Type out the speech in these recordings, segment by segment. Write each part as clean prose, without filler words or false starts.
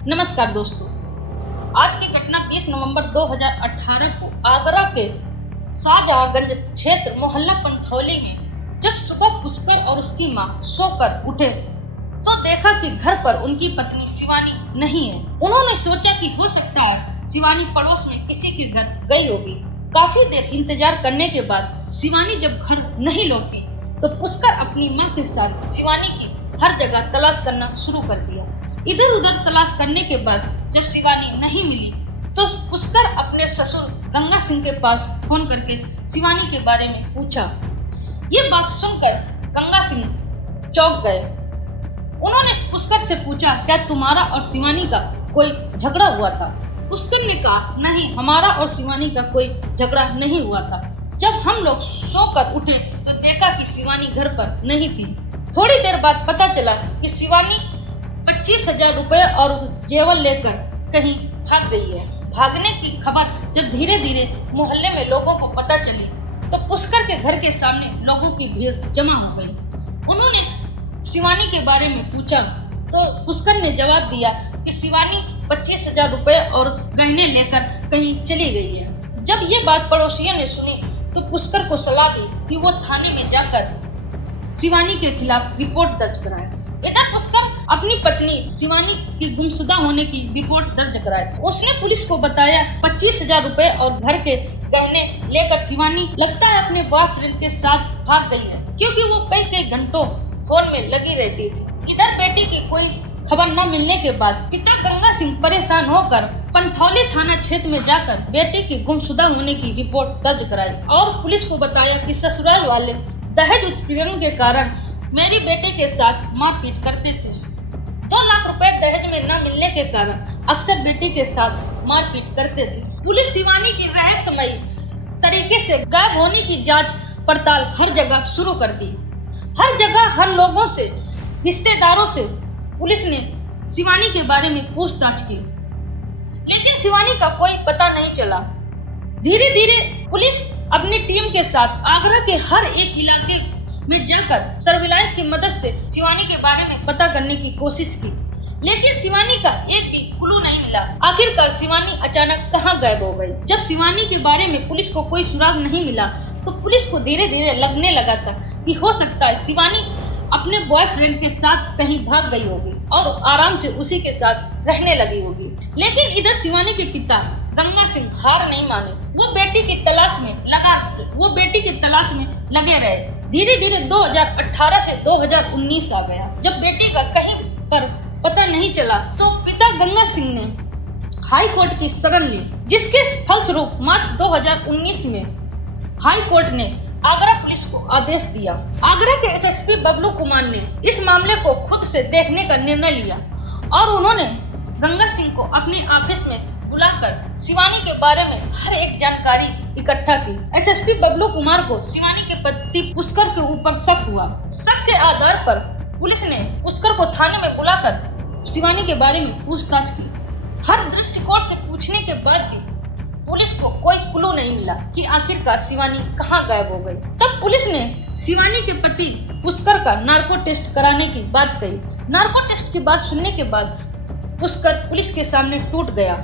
नमस्कार दोस्तों, आज की घटना 20 नवंबर 2018 को आगरा के शाहजहांगंज क्षेत्र मोहल्ला पंथौली में जब सुबह पुष्कर और उसकी मां सोकर उठे तो देखा कि घर पर उनकी पत्नी शिवानी नहीं है। उन्होंने सोचा कि हो सकता है शिवानी पड़ोस में किसी के घर गई होगी। काफी देर इंतजार करने के बाद शिवानी जब घर नहीं लौटी तो पुष्कर अपनी मां के साथ शिवानी की हर जगह तलाश करना शुरू कर दिया। इधर उधर तलाश करने के बाद जब शिवानी नहीं मिली तो पुष्कर अपने ससुर गंगा सिंह के पास फोन करके शिवानी के बारे में पूछा। ये बात सुनकर गंगा सिंह चौंक गए। उन्होंने पुष्कर से पूछा, क्या तुम्हारा और शिवानी का कोई झगड़ा हुआ था? पुष्कर ने कहा, नहीं, हमारा और शिवानी का कोई झगड़ा नहीं हुआ था। जब हम लोग सोकर उठे तो देखा कि शिवानी घर पर नहीं थी। थोड़ी देर बाद पता चला कि शिवानी 25,000 रुपए और जेवर लेकर कहीं भाग गई है। भागने की खबर जब धीरे धीरे मोहल्ले में लोगों को पता चली तो पुष्कर के घर के सामने लोगों की भीड़ जमा हो गई। उन्होंने शिवानी के बारे में पूछा तो पुष्कर ने जवाब दिया कि शिवानी 25,000 रुपए और गहने लेकर कहीं चली गई है। जब ये बात पड़ोसियों ने सुनी तो पुष्कर को सलाह दी कि वो थाने में जाकर शिवानी के खिलाफ रिपोर्ट दर्ज कराए। इधर पुष्कर अपनी पत्नी शिवानी की गुमशुदा होने की रिपोर्ट दर्ज कराई। उसने पुलिस को बताया 25,000 रुपए और घर के गहने लेकर शिवानी लगता है अपने बॉयफ्रेंड के साथ भाग गई है, क्योंकि वो कई घंटों फोन में लगी रहती थी। इधर बेटी की कोई खबर न मिलने के बाद पिता गंगा सिंह परेशान होकर पंथौली थाना क्षेत्र में जाकर बेटे की गुमशुदा होने की रिपोर्ट दर्ज कराई और पुलिस को बताया कि ससुराल वाले दहेज उत्पीड़न के कारण मेरी बेटे के साथ मारपीट करते थे। 2 लाख रुपए दहेज में न मिलने के कारण अक्सर बेटी के साथ मारपीट करते थे। पुलिस शिवानी की रहस्यमयी तरीके से गायब होने की जांच पड़ताल हर जगह शुरू कर दी। हर जगह हर लोगों से, रिश्तेदारों से पुलिस ने शिवानी के बारे में पूछताछ की, लेकिन शिवानी का कोई पता नहीं चला। धीरे धीरे पुलिस अपनी टीम के साथ आगरा के हर एक इलाके में जाकर सर्विलांस की मदद से शिवानी के बारे में पता करने की कोशिश की, लेकिन शिवानी का एक भी क्लू नहीं मिला। आखिरकार शिवानी अचानक कहां गायब हो गई? जब शिवानी के बारे में पुलिस को कोई सुराग नहीं मिला तो पुलिस को धीरे धीरे लगने लगा था कि हो सकता है शिवानी अपने बॉयफ्रेंड के साथ कहीं भाग गई होगी और आराम से उसी के साथ रहने लगी होगी। लेकिन इधर शिवानी के पिता गंगा सिंह हार नहीं माने। वो बेटी की तलाश में लगे रहे। धीरे धीरे 2018 से 2019 आ गया। जब बेटी का कहीं पर पता नहीं चला तो पिता गंगा सिंह ने हाई कोर्ट की शरण ली, जिसके फलस्वरूप मार्च 2019 में हाई कोर्ट ने आगरा पुलिस को आदेश दिया। आगरा के एसएसपी बबलू कुमार ने इस मामले को खुद से देखने का निर्णय लिया और उन्होंने गंगा सिंह को अपने ऑफिस में बुलाकर शिवानी के बारे में हर एक जानकारी इकट्ठा की। एसएसपी बबलू कुमार को शिवानी के पति पुष्कर के ऊपर शक हुआ। शक के आधार पर पुलिस ने पुष्कर को थाने में बुलाकर शिवानी के बारे में पूछताछ की। हर दृष्टिकोण से पूछने के बाद भी पुलिस को कोई क्लू नहीं मिला कि आखिरकार शिवानी कहां गायब हो गई। तब पुलिस ने शिवानी के पति पुष्कर का नार्को टेस्ट कराने की बात कही। नार्को टेस्ट की बात सुनने के बाद पुष्कर पुलिस के सामने टूट गया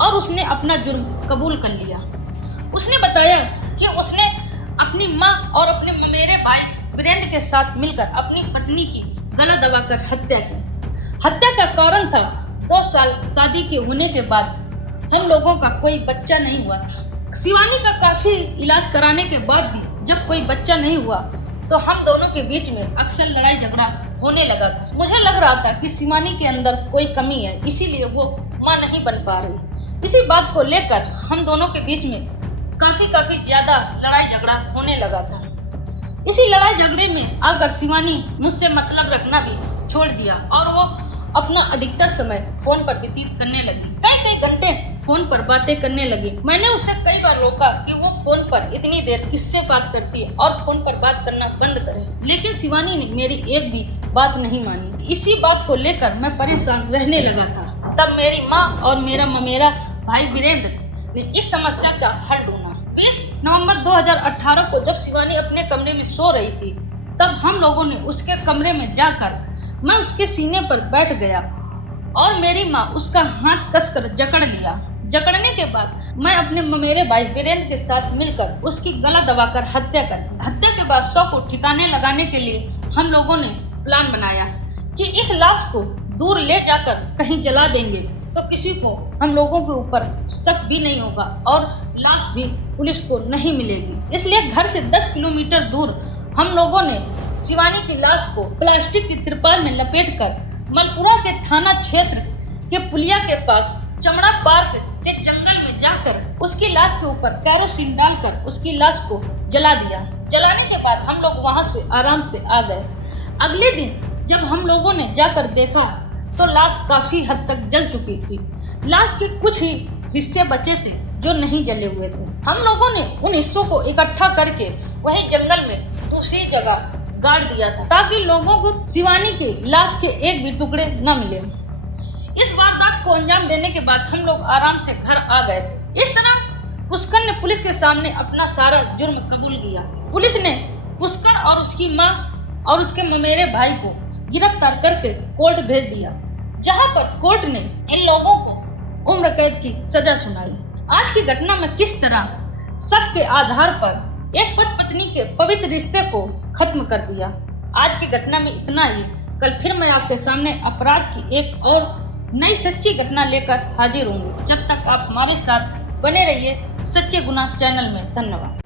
और उसने अपना जुर्म कबूल कर लिया। उसने बताया कि उसने अपनी मां और अपने ममेरे भाई वीरेंद्र के साथ मिलकर अपनी पत्नी की गला दबाकर हत्या की। हत्या का कारण था 2 साल शादी के होने के बाद हम लोगों का कोई बच्चा नहीं हुआ था। शिवानी का काफी इलाज कराने के बाद भी जब कोई बच्चा नहीं हुआ तो हम दोनों के बीच में अक्सर लड़ाई झगड़ा होने लगा था। मुझे लग रहा था कि शिवानी के अंदर कोई कमी है, इसीलिए वो मां नहीं बन पा रही। इसी बात को लेकर हम दोनों के बीच में काफी ज्यादा लड़ाई झगड़ा होने लगा था। इसी लड़ाई झगड़े में आकर शिवानी मुझसे मतलब रखना भी छोड़ दिया और वो अपना अधिकतर समय फोन पर व्यतीत करने लगी। कई घंटे फोन पर बातें करने लगी। मैंने उसे कई बार रोका कि वो फोन पर इतनी देर किससे बात करती है और फोन पर बात करना बंद करे, लेकिन शिवानी ने मेरी एक भी बात नहीं मानी। इसी बात को लेकर मैं परेशान रहने लगा था। तब मेरी माँ और मेरा ममेरा भाई वीरेंद्र ने इस समस्या का हल ढूंढा। 20 नवंबर 2018 को जब शिवानी अपने कमरे में सो रही थी तब हम लोगों ने उसके कमरे में जाकर मैं उसके सीने पर बैठ गया और मेरी माँ उसका हाथ कसकर जकड़ लिया। जकड़ने के बाद मैं अपने ममेरे भाई वीरेंद्र के साथ मिलकर उसकी गला दबाकर हत्या कर दी। हत्या के बाद शव को ठिकाने लगाने के लिए हम लोगों ने प्लान बनाया कि इस लाश को दूर ले जाकर कहीं जला देंगे तो किसी को हम लोगों के ऊपर शक भी नहीं होगा और लाश भी पुलिस को नहीं मिलेगी। इसलिए घर से 10 किलोमीटर दूर हम लोगों ने शिवानी की लाश को प्लास्टिक की तिरपाल में लपेटकर मलपुरा के थाना क्षेत्र के पुलिया के पास चमड़ा पार्क के जंगल में जाकर उसकी लाश के ऊपर कैरोसिन डालकर उसकी लाश को जला दिया। जलाने के बाद हम लोग वहां से आराम से आ गए। अगले दिन जब हम लोगों ने जाकर देखा तो लाश काफी हद तक जल चुकी थी। लाश के कुछ ही हिस्से बचे थे जो नहीं जले हुए थे। हम लोगों ने उन हिस्सों को इकट्ठा करके वही जंगल में दूसरी जगह गाड़ दिया था ताकि लोगों को शिवानी के लाश के एक भी टुकड़े न मिले। इस वारदात को अंजाम देने के बाद हम लोग आराम से घर आ गए थे। इस तरह पुष्कर ने पुलिस के सामने अपना सारा जुर्म कबूल किया। पुलिस ने पुष्कर और उसकी माँ और उसके ममेरे भाई को गिरफ्तार करके कोर्ट भेज दिया, जहां पर कोर्ट ने इन लोगों को उम्र कैद की सजा सुनाई। आज की घटना में किस तरह शक के आधार पर एक पति पत्नी के पवित्र रिश्ते को खत्म कर दिया। आज की घटना में इतना ही। कल फिर मैं आपके सामने अपराध की एक और नई सच्ची घटना लेकर हाजिर होंगे। जब तक आप हमारे साथ बने रहिए सच्चे गुना चैनल में। धन्यवाद।